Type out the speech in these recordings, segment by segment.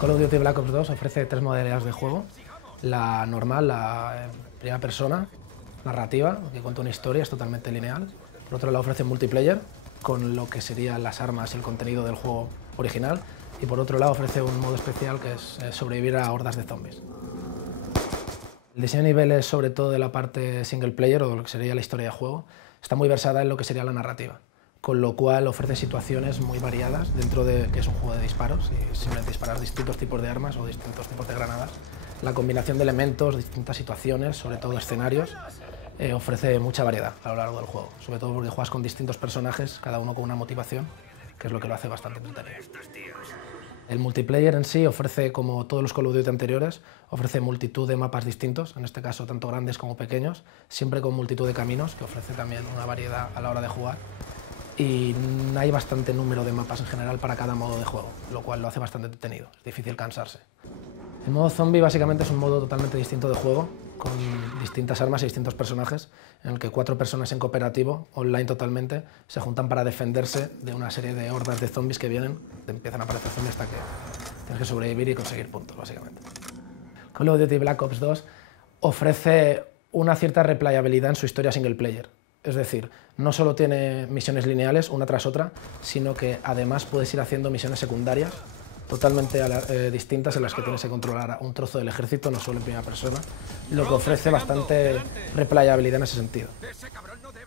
Call of Duty Black Ops 2 ofrece tres modalidades de juego. La normal, la primera persona, narrativa, que cuenta una historia, es totalmente lineal. Por otro lado ofrece multiplayer, con lo que serían las armas y el contenido del juego original. Y por otro lado ofrece un modo especial que es sobrevivir a hordas de zombies. El diseño de niveles, sobre todo de la parte single player o de lo que sería la historia de juego, está muy versada en lo que sería la narrativa, con lo cual ofrece situaciones muy variadas dentro de que es un juego de disparos y simplemente disparar distintos tipos de armas o distintos tipos de granadas. La combinación de elementos, distintas situaciones, sobre todo escenarios, ofrece mucha variedad a lo largo del juego, sobre todo porque juegas con distintos personajes, cada uno con una motivación, que es lo que lo hace bastante entretenido. El multiplayer en sí ofrece, como todos los Call of Duty anteriores, ofrece multitud de mapas distintos, en este caso tanto grandes como pequeños, siempre con multitud de caminos, que ofrece también una variedad a la hora de jugar. Y hay bastante número de mapas en general para cada modo de juego, lo cual lo hace bastante entretenido, es difícil cansarse. El modo zombie básicamente es un modo totalmente distinto de juego, con distintas armas y distintos personajes, en el que 4 personas en cooperativo, online totalmente, se juntan para defenderse de una serie de hordas de zombies que vienen, te empiezan a aparecer zombies hasta que tienes que sobrevivir y conseguir puntos, básicamente. Call of Duty Black Ops 2 ofrece una cierta replayabilidad en su historia single player. Es decir, no solo tiene misiones lineales una tras otra, sino que además puedes ir haciendo misiones secundarias totalmente distintas en las que tienes que controlar un trozo del ejército, no solo en primera persona, lo que ofrece bastante replayabilidad en ese sentido.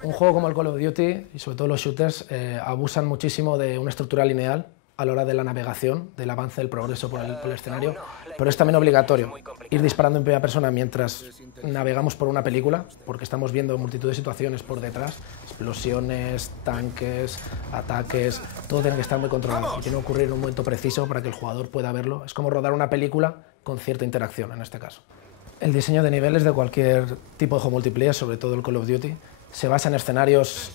Un juego como el Call of Duty, y sobre todo los shooters, abusan muchísimo de una estructura lineal a la hora de la navegación, del avance, del progreso por el escenario, pero es también obligatorio ir disparando en primera persona mientras navegamos por una película, porque estamos viendo multitud de situaciones por detrás, explosiones, tanques, ataques, todo tiene que estar muy controlado y tiene que ocurrir en un momento preciso para que el jugador pueda verlo. Es como rodar una película con cierta interacción en este caso. El diseño de niveles de cualquier tipo de juego multiplayer, sobre todo el Call of Duty, se basa en escenarios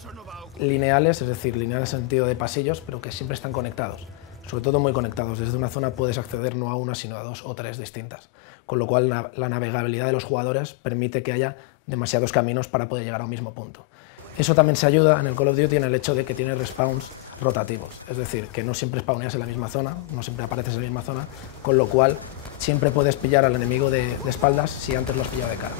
lineales, es decir, lineales en sentido de pasillos, pero que siempre están conectados, sobre todo muy conectados. Desde una zona puedes acceder no a una, sino a 2 o 3 distintas, con lo cual la navegabilidad de los jugadores permite que haya demasiados caminos para poder llegar a un mismo punto. Eso también se ayuda en el Call of Duty en el hecho de que tiene respawns rotativos, es decir, que no siempre spawneas en la misma zona, no siempre apareces en la misma zona, con lo cual siempre puedes pillar al enemigo de espaldas si antes lo has pillado de cara.